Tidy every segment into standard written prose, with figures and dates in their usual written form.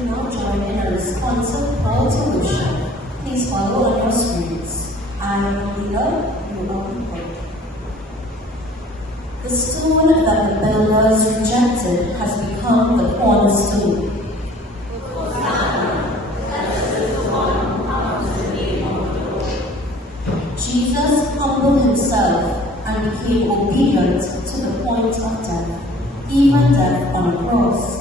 we now join in a responsive call to worship. Please follow on your screens. I am leader, you are people. The stone that the builders rejected has become the cornerstone. Jesus humbled himself and became obedient to the point of death, even death on a cross.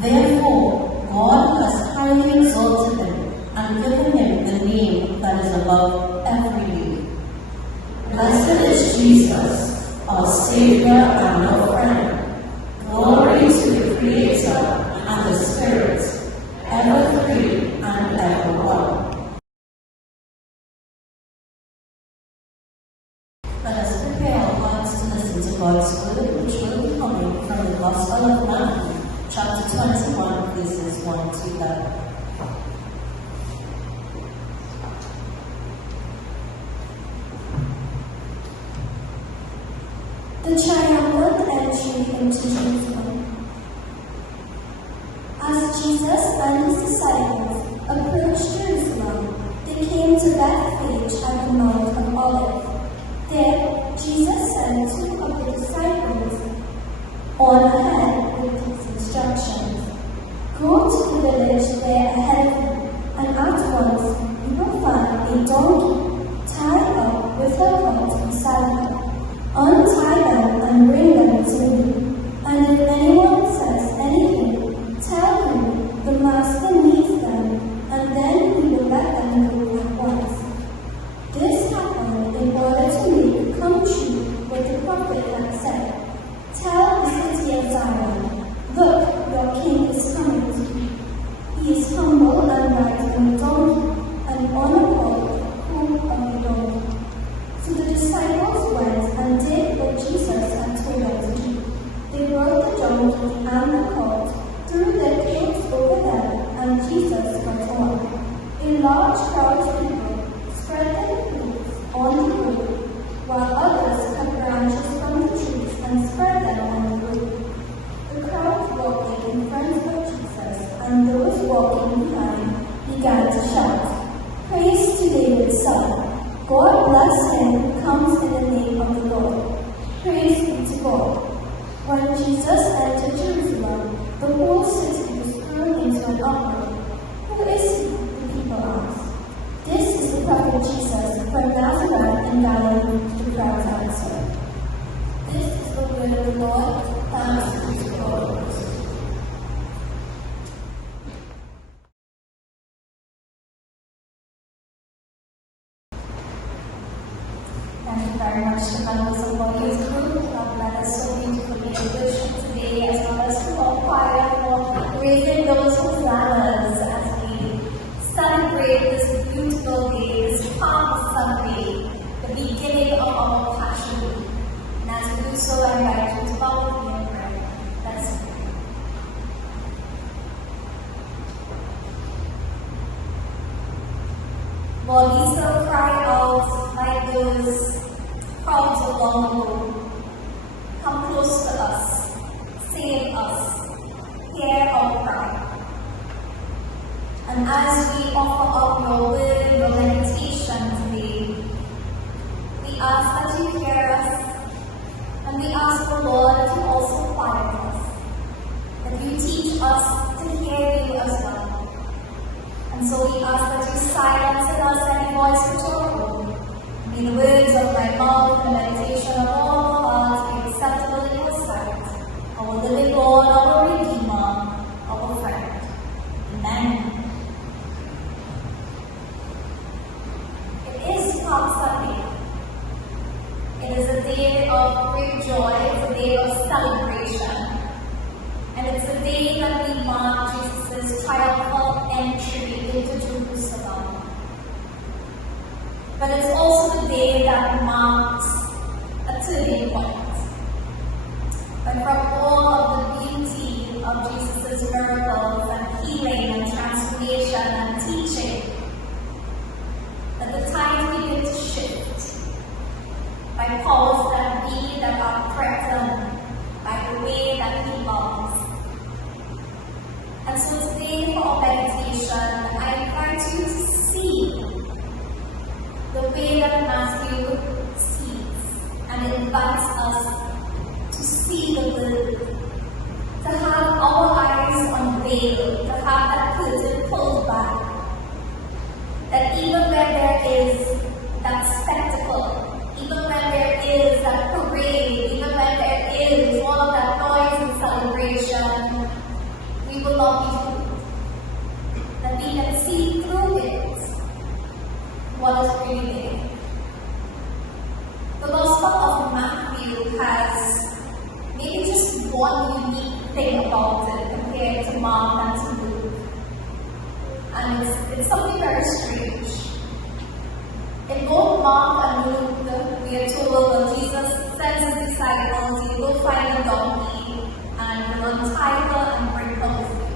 Therefore, God has highly exalted him and given him the name that is above every name. Blessed is Jesus, our Savior and our friend. Glory to the Creator and the Spirit, ever three and ever one. Let us prepare our hearts to listen to God's word, which will be coming from the Gospel of Matthew, chapter 21, verses 1 to 11. The triumphant entry into Jerusalem. As Jesus and his disciples approached Jerusalem, they came to Bethphage at the Mount of Olives. There, Jesus sent two of the disciples on ahead with these instructions. Go to the village there ahead of you, and at once you will find a donkey tied up with her colt beside her. Untie them and bring them to me. And if anyone says anything, tell him the Master needs them, and then he will let them go at once. This happened in order to make come true what the prophet had said. Tell the city of Zion, look, your king is coming to you. He is humble and rides on a donkey, and on a colt, whom of a donkey. So the disciples went and did what Jesus had told them to do. They brought the donkey and the colt, threw their cloaks over them, and Jesus went on. A large crowd of people spread their cloaks on the road, while others cut branches from the trees and spread them on the road. The crowd walking in front of Jesus and those walking behind began to shout, "Praise to David's son! God bless him who comes in the name of the Lord. Praise be to God." When Jesus entered Jerusalem, the whole city was thrown into an uproar. "Who is he?" the people asked. "This is the prophet Jesus from Nazareth in Galilee," the crowd answered. This is the word of the Lord. Thanks be to God. Thank you very much to members of the youth group that is so beautifully worship today, as well as to our choir for raising those hosannas as we celebrate this beautiful day, this Palm Sunday, the beginning of our Passion Week. And as we do so, I invite you to follow me in prayer. Let's pray. Lord, we still cry out like those crowds of long ago. Come close to us, save us, hear our cry. And as we offer up your word, your meditation today, we ask that you hear us, and we ask the Lord that you also quiet us, that you teach us to hear you as well. And so we ask that you silence in us any voice which you own. May the words of my mouth and the meditation of all our hearts be acceptable in your sight, our living God, our Redeemer, our friend. Amen. It is Palm Sunday. It is a day of great joy. It's a day of celebration. And it's a day that we mark Jesus' triumphal entry into Jerusalem. But it's also the day that marks a turning point. But from all of the beauty of Jesus' miracles and healing and transformation and teaching, that the times begin to shift by powers that be that are And so today for our meditation, I invite you to see the way that Matthew sees, and it invites us to see the word, to have our eyes unveiled, to have that curtain pulled back, that even when there is that spectacle, even when there is that parade, even when there is all of that noise and celebration, we will not be fooled. That we can see through it what is really there. The Gospel of Matthew has maybe just one unique thing about it compared to Mark and to Luke. And it's something very strange. In both Mark and Luke, we are told that Jesus sends his disciples, he will find a donkey and will untie her and bring her with you.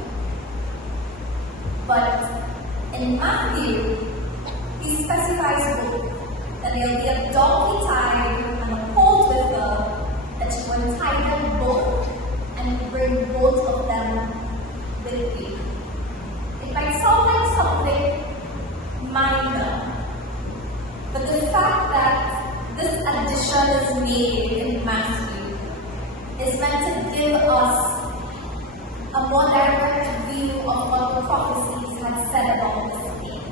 But in Matthew, he specifies both, that there will be a donkey tied and a colt with her, that she will untie them both and bring both of them with you. It might sound like something minor, but the fact that this addition is made in Matthew is meant to give us a more direct view of what the prophecies had said about this thing.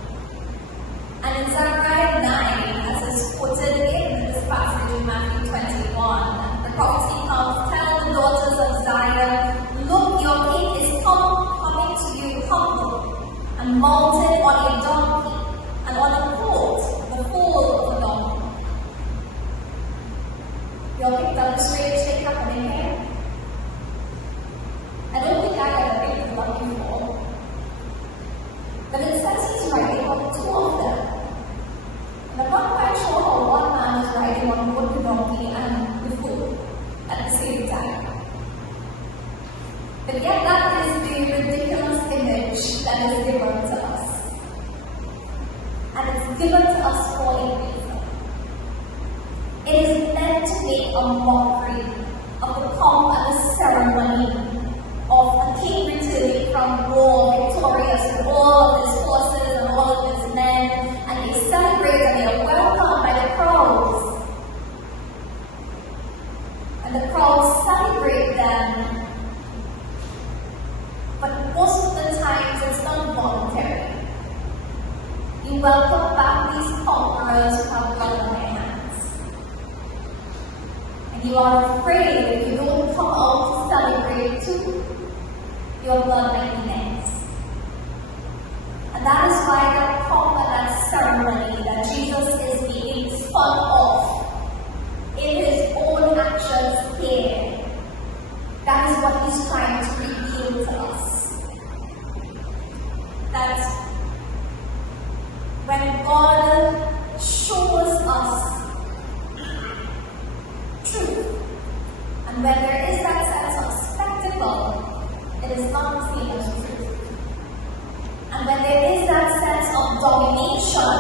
And in Zechariah 9, as is quoted in this passage in Matthew 21, the prophecy comes, "Tell the daughters of Zion, look, your king is coming to you humble, and mounted on a donkey, and on a colt, the foal of a donkey." You all picked up the strange thing happening here? I don't think I ever picked it up before. But it says he's riding on two of them. And I'm not quite sure how one man is riding on both the donkey and the foal at the same time. But yet that is the ridiculous image that is given to us. And it's given to us for a reason. It is meant to make a mockery of the pomp and the ceremony of a king returning from war victorious with all of his horses and all of his men, and they celebrate and they are welcomed by the crowds. And the crowds celebrate them, but most of the times it's not voluntary. You welcome back these conquerors who have blood on their hands. And you are afraid if you don't come out to celebrate too, your blood might be next. And that is why that pomp and that ceremony that Jesus is being spun off in his own actions here, that is what he's trying to reveal to us. That when God shows us truth, and when there is that sense of spectacle, it is not the same as truth. And when there is that sense of domination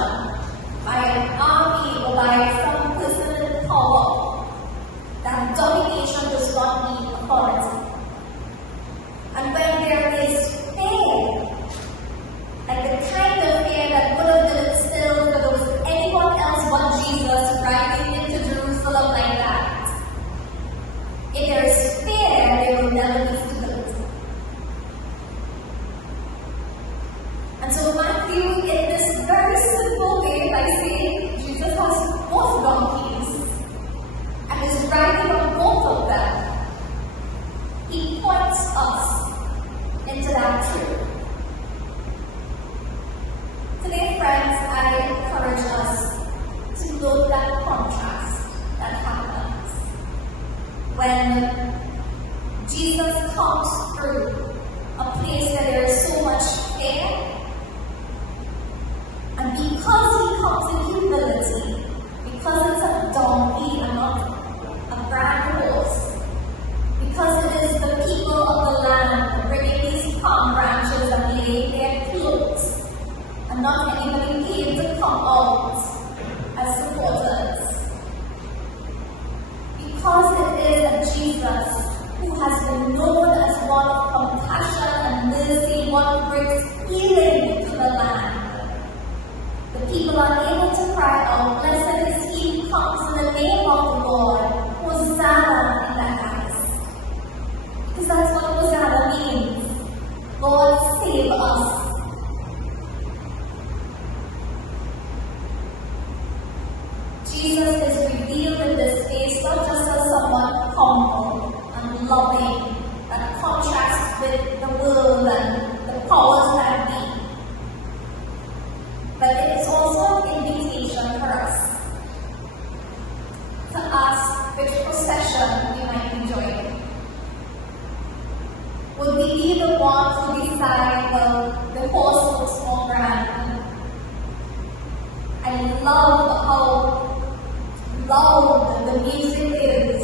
by an army or by some person in power, that domination does not mean authority. And when there is fear, like the kind of fear that would have been instilled if there was anyone else but Jesus riding into Jerusalem like that, if there is fear, there will never be stability. And so Matthew, in this very simple way, by saying Jesus has both donkeys and is riding on both of them, he points us into that truth. Today, friends, I encourage us to note that contrast that happens when Jesus comes through a place where there is so much fear, and because he comes in humility, because it's a donkey and not a brand horse, because it is the people of the land bringing these palm branches and laying their clothes, and not anybody came to come out as supporters. Because it is a Jesus who has been known as one of compassion and mercy, one who brings healing to the land. The people are able to cry out, "Blessed is he who comes in the name of the Lord, Hosanna in the highest." Because that's what Hosanna means. Lord, save us. Jesus is revealed in this space not just as someone humble and loving that contrasts with the world and the powers that be, but it is also an invitation for us to ask which procession we might be joining. Would we be the ones who decide, well, the horse looks more grand? I love how loud the music is.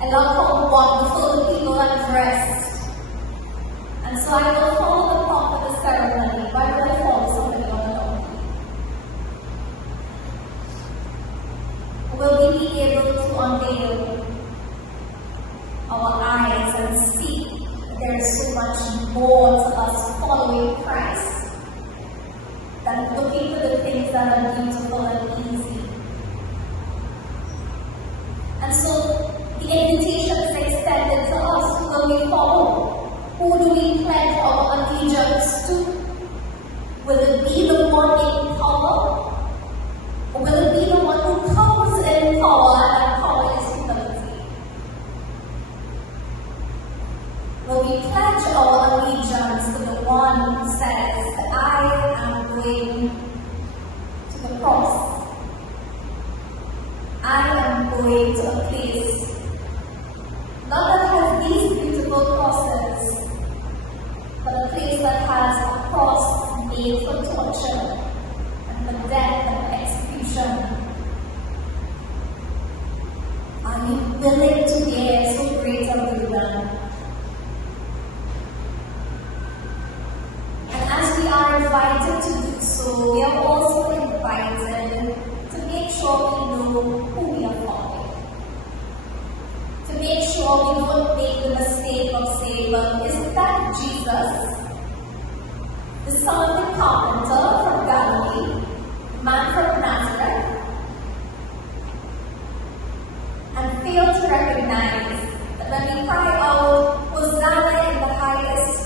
I love how wonderful the people are dressed. And so I will follow the prompt of the ceremony. Why would I follow somebody on a donkey? Will we be able to unveil our eyes and see that there is so much more to us following Christ than looking for the things that are beautiful and easy? And so the invitation is extended to us. Who will we follow? Who do we pledge our allegiance to? Will it be the one in power? Or will it be the one who comes in power and power is humility? Will we pledge our allegiance to the one who says, "I am going to the cross. I am going to a place not that has these beautiful crosses, but a place that has a cross made for torture and for death and execution"? Are you willing to bear so great a burden? And as we are invited to do so, we are also invited to make sure we know who we are following. To make sure we don't make the mistake of saying, "Well, isn't that Jesus, the son of the carpenter from Galilee, man from Nazareth?" And fail to recognize that when we cry out, "Hosanna in the highest,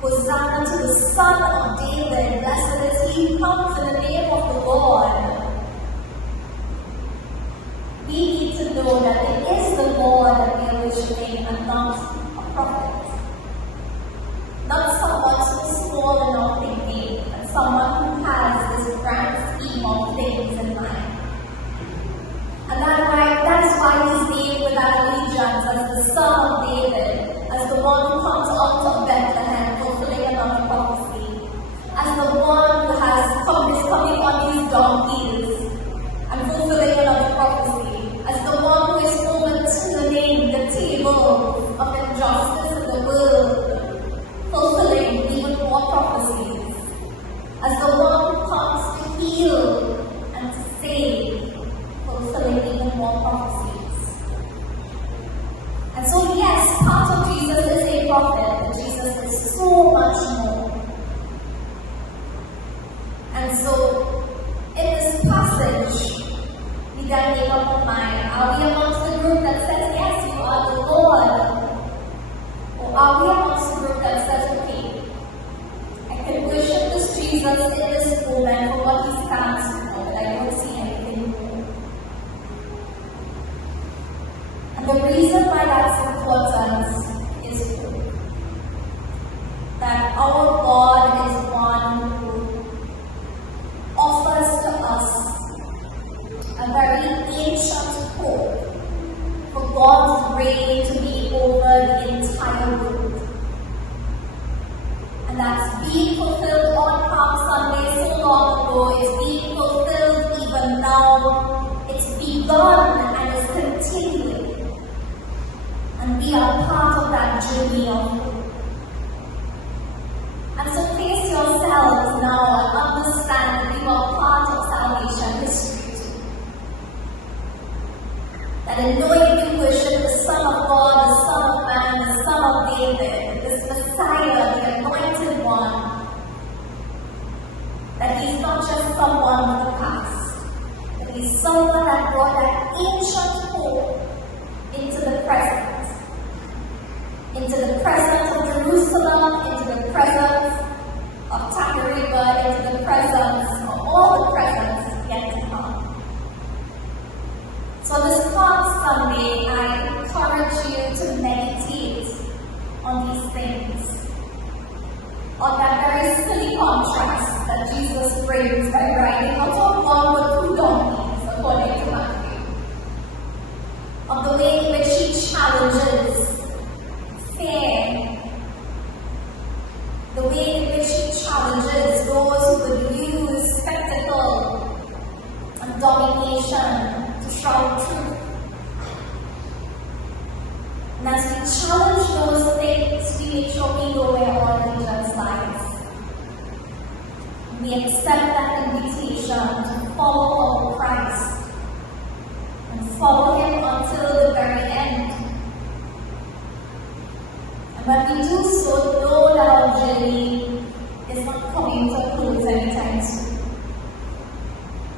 Hosanna to the Son of David, blessed is he who comes in the name of the Lord," we need to know that it is the Lord that we are worshiping and not a prophet. Not someone so small in our thinking, but someone who has this grand scheme of things in mind. And that is why he's named with that allegiance as the Son of David, as the one who comes out of Bethlehem, fulfilling another prophecy, as the one who is coming on these donkeys and fulfilling another prophecy, as the one who is overturning the table of injustice in the world, fulfilling even more prophecies, as the one who comes to heal and to save, fulfilling even more prophecies. And so yes, part of Jesus is a prophet, but Jesus is so much more. And so, in this passage, we then make up our mind, are we amongst the group that says, "Yes, you are the Lord"? Or are we amongst the group that says, "Okay, I can worship this Jesus in this moment for what he stands for, but I don't see anything more"? And the reason why that's important is that our God is one who offers to us a very ancient hope for God's reign to be over the entire world. And that's being fulfilled on Palm Sunday so long ago, is being fulfilled even now. It's begun and is continuing. And we are part of that journey of hope. And so place yourselves now and understand that you are part of salvation history too. That in knowing you worship the Son of God, the Son of David, this Messiah, the anointed one, that he's not just someone of the past, but he's someone that brought that ancient hope into the present of Jerusalem, into the presence of Tabernacle, into the presence of all the presence yet to come. So this Palm Sunday, I encourage you to meditate on these things, on that very silly contrast that Jesus brings by riding not on one but two donkeys, according to Matthew, of the way in which he challenges fear, the way in which he challenges those who would use spectacle and domination to shroud truth. And as we challenge those things, we make sure we know where our allegiance lies. We accept that invitation to follow Christ and follow him until the very end. And when we do so, know that our journey is not coming to a close anytime soon.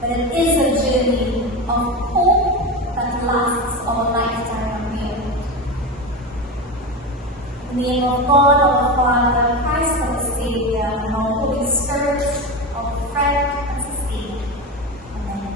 But it is a journey of hope that lasts our lifetime and beyond. In the name of God, our Father, Christ our Savior, and our Holy Spirit, our friend and sustainer. Amen.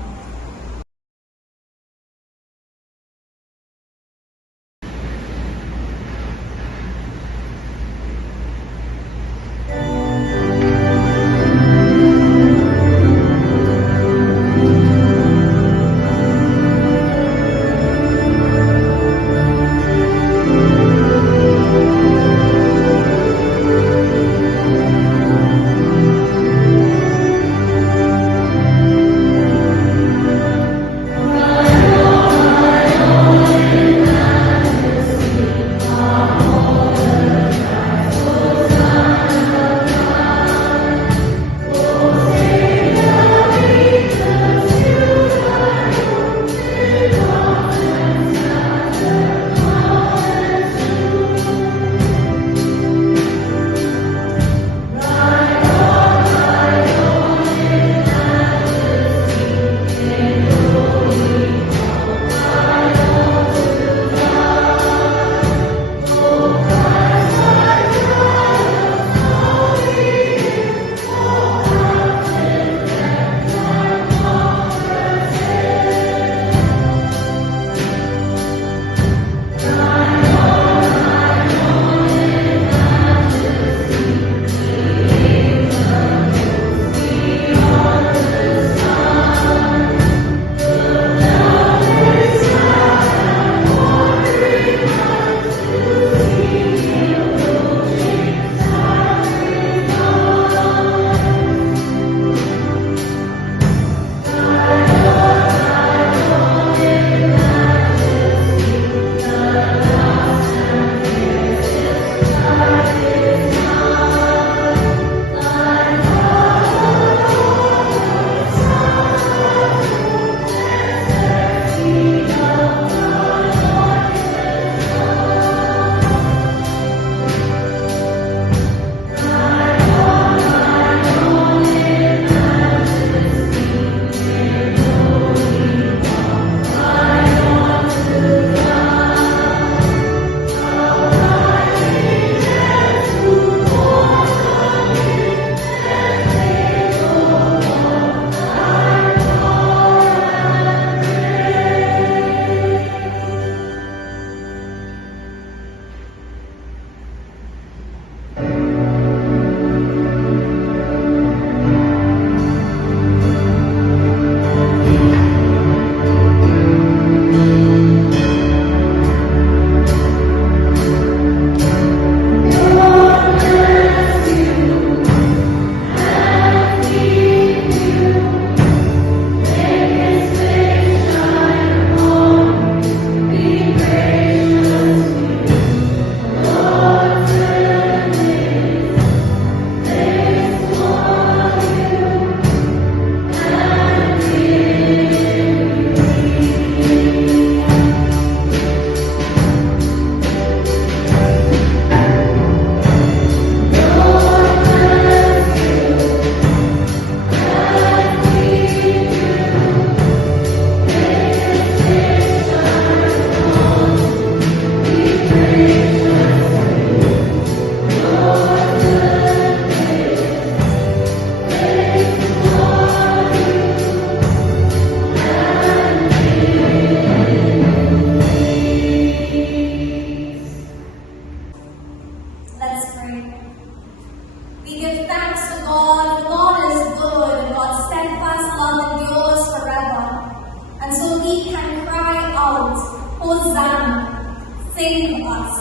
save us.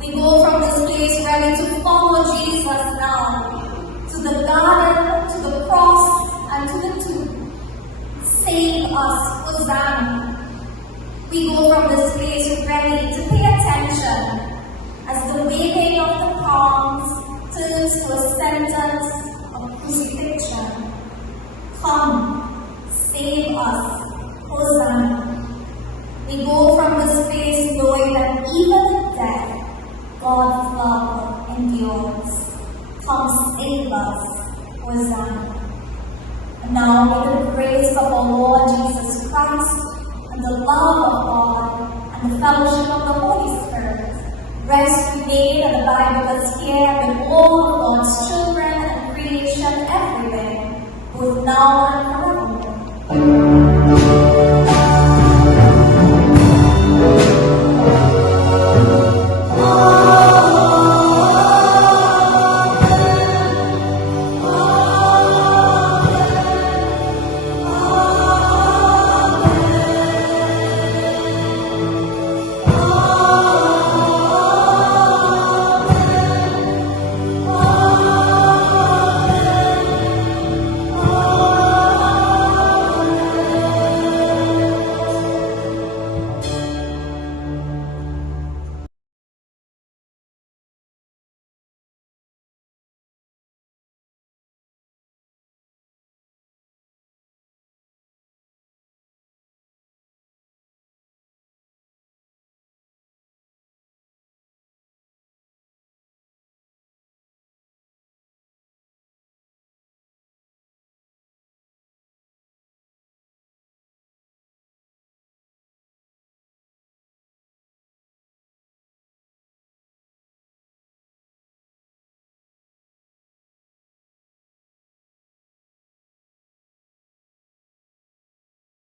We go from this place ready to follow Jesus now, to the garden, to the cross, and to the tomb. Save us, Hosanna. We go from this place ready to pay attention as the waving of the palms turns to a sentence of crucifixion. Come, save us, Hosanna. We go from this place knowing that even in death, God's love endures. Come, save us, Hosanna. And now may the grace of our Lord Jesus Christ and the love of God and the fellowship of the Holy Spirit rest, remain, and abide with us here with all of God's children and creation everywhere, both now and